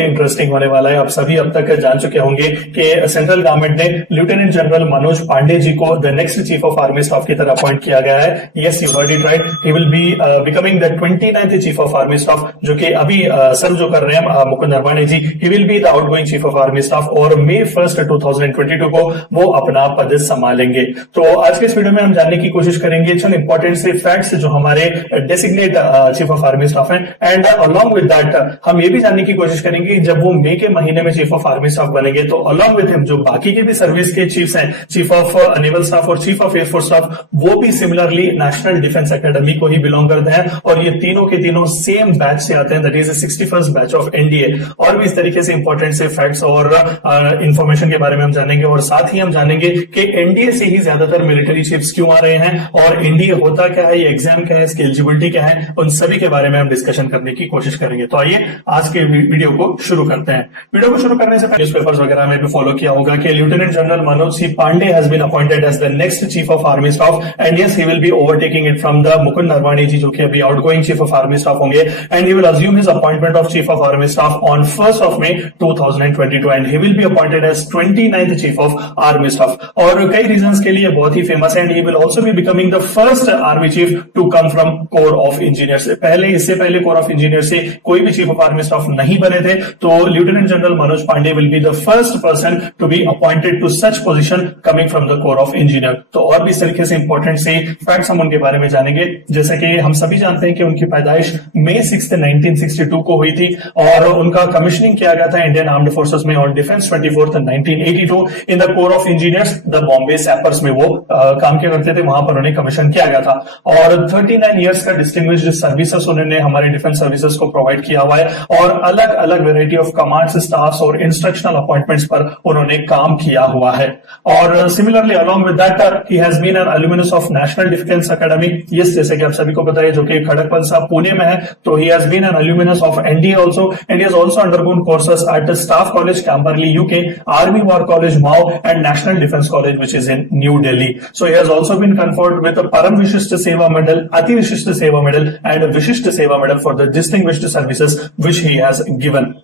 Interesting होने वाला है। आप सभी अब तक जान चुके होंगे कि सेंट्रल गवर्नमेंट ने लेफ्टिनेंट जनरल मनोज पांडे जी को the next chief of army staff की तरह अपॉइंट किया गया है। Yes, you heard it right, he will be becoming the 29th chief of army staff, जो कि अभी सर्व जो कर रहे हैं Mukund Naravane ji. He will be the outgoing chief of army staff और May 1st 2022 को वो अपना पद संभालेंगे। तो आज के इस वीडियो में हम जानने की कोशिश करेंगे चंद इंपॉर्टेंट से फैक्ट्स जो हमारे designate chief of army staff हैं, एंड अलॉन्ग विद दैट हम ये भी जानने की कोशिश करेंगे जब वो मई के महीने में चीफ ऑफ आर्मी स्टाफ बनेंगे तो अलॉन्ग विद हिम जो बाकी के भी सर्विस के चीफ्स हैं, चीफ ऑफ नेवल स्टाफ और चीफ ऑफ एयरफोर्स स्टाफ, वो भी सिमिलरली नेशनल डिफेंस एकेडमी को ही बिलोंग करते हैं और ये तीनों के तीनों सेम बैच से आते हैं, that is 61st batch of NDA. और भी इस तरीके से इंपॉर्टेंट से फैक्ट्स और इंफॉर्मेशन के बारे में हम जानेंगे और साथ ही हम जानेंगे कि एनडीए से ही ज्यादातर मिलिट्री चीफ्स क्यों आ रहे हैं और एनडीए होता क्या है, ये एग्जाम क्या है, इसकी एलिजिबिलिटी क्या है, उन सभी के बारे में हम डिस्कशन करने की कोशिश करेंगे। तो आइए आज के वीडियो को शुरू करते हैं। वीडियो को शुरू करने से पहले न्यूज़पेपर्स वगैरह में भी फॉलो किया होगा कि lieutenant general Manoj C Pandey has been appointed as the next chief of army staff and yes he will be overtaking it from the Mukund Naravane ji, जो कि अभी outgoing chief of army staff होंगे, and he will assume his appointment of chief of army staff on 1st of May 2022 and he will be appointed as 29th chief of army staff. और कई reasons के लिए बहुत ही famous है and he will also be becoming the first army chief to come from corps of engineers. इससे पहले core of engineer से कोई भी चीफ ऑफ आर्मी स्टाफ नहीं बने थे, तो lieutenant general Manoj Pande will be the first person to be appointed to such position coming from the corps of engineer. तो और भी इस तरीके से इंपॉर्टेंट से फैक्ट्स हम उनके बारे में जानेंगे। जैसे कि हम सभी जानते हैं कि उनकी पैदाइश May 6, 1962 को हुई थी और उनका कमिश्निंग किया गया था इंडियन आर्म्ड फोर्सेस में और defence 24th 1982 in the corps of engineers the Bombay sappers में वो काम किया करते थे, वहां पर उन्हें कमीशन किया गया था और 39 इयर्स का डिस्टिंग्विश्ड सर्विसेज उन्होंने हमारे डिफेंस सर्विसेज को प्रोवाइड किया हुआ है और अलग अलग वेराइटी ऑफ कमांड्स, स्टाफ्स और इंस्ट्रक्शनल अपॉइंटमेंट्स पर उन्होंने काम किया हुआ है। और similarly along with that he has been an alumnus of national defence academy, yes, जैसे कि आप सभी को पता है, जो कि खड़गपुर पुणे में है, तो he has been an alumnus of NDA also and he has also undergone courses at the staff college Camberley UK, army war college Mhow and national defence college which is in new Delhi. So he has also been conferred with Param Vishisht सेवा medal, अति विशिष्ट सेवा medal and विशिष्ट सेवा medal for the distinguished services which he has given.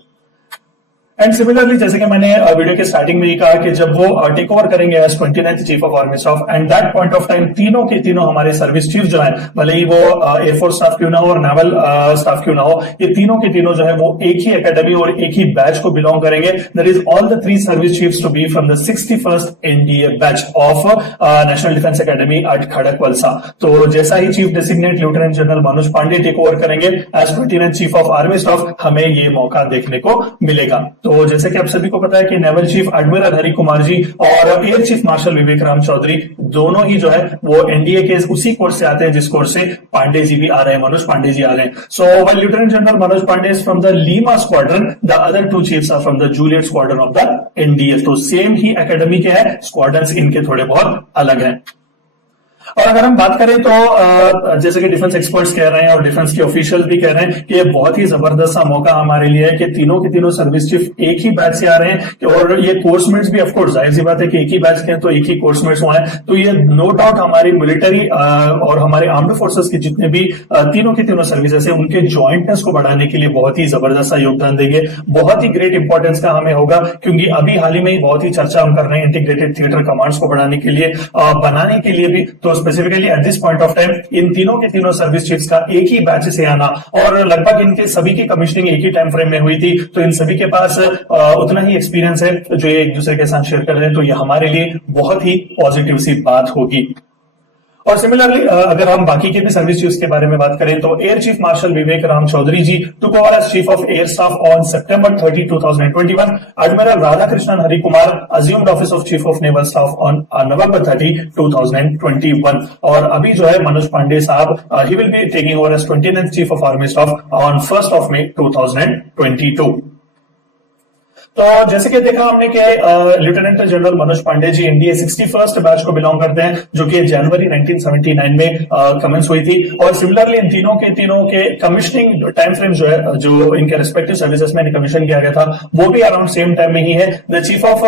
And similarly जैसे कि मैंने video के स्टार्टिंग में ही कहा कि जब वो टेक ओवर करेंगे as 29th chief of army staff and that point of time तीनों के तीनों हमारे सर्विस चीफ जो है, भले ही वो एयरफोर्स स्टाफ क्यों ना हो और नेवल स्टाफ क्यों ना हो, ये तीनों के तीनों जो है वो एक ही एकेडमी और एक ही बैच को बिलोंग करेंगे। That is all the 3 service chiefs to be from the 61st NDA batch of national defence academy at Kharagpur. तो जैसा ही chief designate lieutenant general Manoj Pandey take over करेंगे as 29th chief of army staff, हमें ये मौका देखने को मिलेगा। तो जैसे कि आप सभी को पता है कि naval chief admiral Hari Kumar ji और air chief marshal Vivek Ram Chaudhari दोनों ही जो है वो एनडीए के उसी कोर्स से आते हैं जिस कोर्स से पांडे जी भी आ रहे हैं, मनोज पांडे जी आ रहे हैं। So while lieutenant general Manoj Pande is from the Lima squadron, the other 2 chiefs are from the Juliet squadron of the NDA. तो सेम ही एकेडमी के हैं, स्क्वाड्रन्स इनके थोड़े बहुत अलग हैं। और अगर हम बात करें तो जैसे कि डिफेंस एक्सपर्ट्स कह रहे हैं और डिफेंस के ऑफिशियल भी कह रहे हैं कि ये बहुत ही जबरदस्त सा मौका हमारे लिए है कि तीनों के तीनों सर्विस चीफ एक ही बैच से आ रहे हैं और ये कोर्समेट्स भी ऑफकोर्स जाहिर सी बात है कि एक ही बैच के हैं तो एक ही कोर्समेट्स हुआ है, तो ये नो डाउट हमारी मिलिट्री और हमारे आर्म्ड फोर्सेस के जितने भी तीनों के तीनों सर्विसेज है उनके ज्वाइंटनेस को बढ़ाने के लिए बहुत ही जबरदस्त सा योगदान देंगे। बहुत ही ग्रेट इंपॉर्टेंस का हमें होगा क्योंकि अभी हाल ही में बहुत ही चर्चा हम कर रहे हैं इंटीग्रेटेड थिएटर कमांड्स को बढ़ाने के लिए, बनाने के लिए भी। तो specifically at this point of time in तीनों के तीनों सर्विस चीफ्स का एक ही बैच से आना और लगभग इनके सभी की कमीशनिंग एक ही टाइम फ्रेम में हुई थी, तो इन सभी के पास उतना ही एक्सपीरियंस है जो ये एक दूसरे के साथ शेयर कर रहे हैं, तो ये हमारे लिए बहुत ही पॉजिटिव सी बात होगी। और सिमिलरली अगर हम बाकी के भी सर्विस चीफ्स के बारे में बात करें तो air chief marshal Vivek Ram Chaudhari ji took over as chief of air staff on September 30, 2021. Admiral Radhakrishnan Hari Kumar assumed office of chief of naval staff on November 30, 2021. और अभी जो है मनोज पांडे साहब he will be taking over as 29th chief of army staff on 1st of May 2022. तो जैसे कि देखा हमने कि लेफ्टिनेंट जनरल मनोज पांडे जी एनडीए 61st बैच को बिलोंग करते हैं जो कि जनवरी 1979 में कमेंस हुई थी और सिमिलरली इन तीनों के कमीशनिंग टाइम फ्रेम जो है जो इनके रेस्पेक्टिव सर्विसेज में कमीशन किया गया था वो भी अराउंड सेम टाइम में ही है। The chief of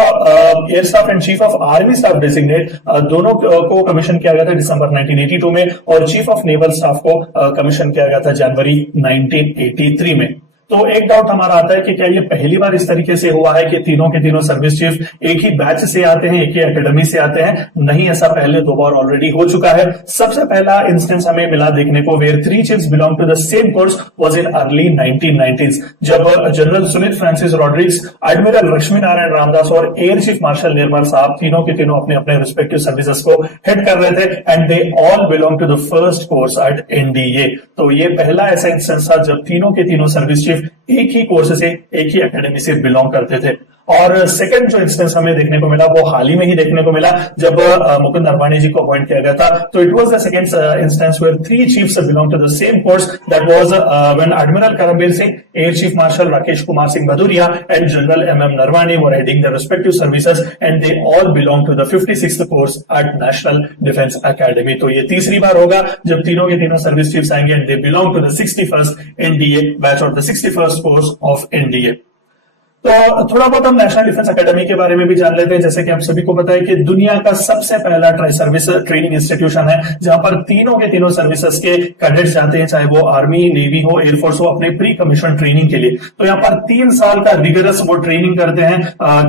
air staff and chief of army staff designate दोनों को कमीशन किया गया था दिसंबर 1982 में और चीफ ऑफ नेवल स्टाफ को कमीशन किया गया था जनवरी 1983 में। तो एक डाउट हमारा आता है कि क्या ये पहली बार इस तरीके से हुआ है कि तीनों के तीनों सर्विस चीफ एक ही बैच से आते हैं, एक ही एकेडमी से आते हैं? नहीं, ऐसा पहले 2 बार ऑलरेडी हो चुका है। सबसे पहला इंस्टेंस हमें मिला देखने को where 3 chiefs belong to the same course was in early 1990s, जब जनरल सुमित फ्रांसिस रॉड्रिग्स, एडमिरल लक्ष्मी नारायण रामदास और एयर चीफ मार्शल निर्मल साहब तीनों के तीनों अपने अपने रिस्पेक्टिव सर्विसेज को हेड कर रहे थे and they all belong to the first course at NDA. तो ये पहला ऐसा इंस्टेंस था जब तीनों के तीनों सर्विस चीफ एक ही कोर्स से, एक ही एकेडमी से बिलोंग करते थे। और सेकंड जो इंस्टेंस हमें देखने को मिला वो हाल ही में ही देखने को मिला जब मुकुंद नरवाणे जी को अपॉइंट किया गया था। तो it was the second instance where 3 chiefs belong to the same course, that was when admiral Karambir Singh, air chief marshal Rakesh Kumar Singh Bhadauria and general MM Naravane were heading the respective services and they all belong to the 56th course at National defence Academy. तो ये तीसरी बार होगा जब तीनों के तीनों service chiefs आएंगे and they belong to the 61st NDA batch और the 61st course of NDA. तो थोड़ा बहुत हम नेशनल डिफेंस एकेडमी के बारे में भी जान लेते हैं। जैसे कि आप सभी को पता है कि दुनिया का सबसे पहला ट्राई सर्विस ट्रेनिंग इंस्टीट्यूशन है जहां पर तीनों के तीनों सर्विसेज के कैडेट्स जाते हैं, चाहे वो आर्मी, नेवी हो, एयरफोर्स हो, अपने प्री कमीशन ट्रेनिंग के लिए। तो यहाँ पर 3 साल का रिगरस वो ट्रेनिंग करते हैं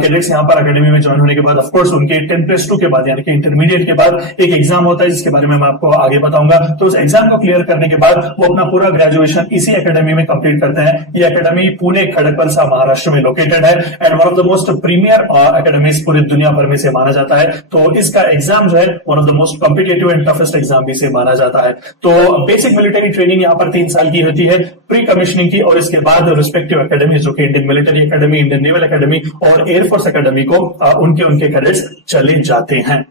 कैडेट्स यहाँ पर एकेडमी में ज्वाइन होने के बाद। ऑफकोर्स उनके 10+2 के बाद यानी कि इंटरमीडिएट के बाद एक एग्जाम होता है जिसके बारे में मैं आपको आगे बताऊंगा। तो उस एग्जाम को क्लियर करने के बाद वो अपना पूरा ग्रेजुएशन इसी एकेडमी में कंप्लीट करते हैं। ये एकेडमी पुणे खड़गपुर महाराष्ट्र में लोकेटेड है and one of the most premier academies पूरी दुनिया भर में से माना जाता है। तो इसका एग्जाम जो है one of the most competitive and toughest exam भी से माना जाता है। तो बेसिक मिलिट्री ट्रेनिंग यहाँ पर 3 साल की होती है प्री कमीशनिंग की, और इसके बाद रिस्पेक्टिव एकेडमी जो कि Indian military academy, Indian naval academy और एयरफोर्स एकेडमी को उनके कैडेट्स चले जाते हैं।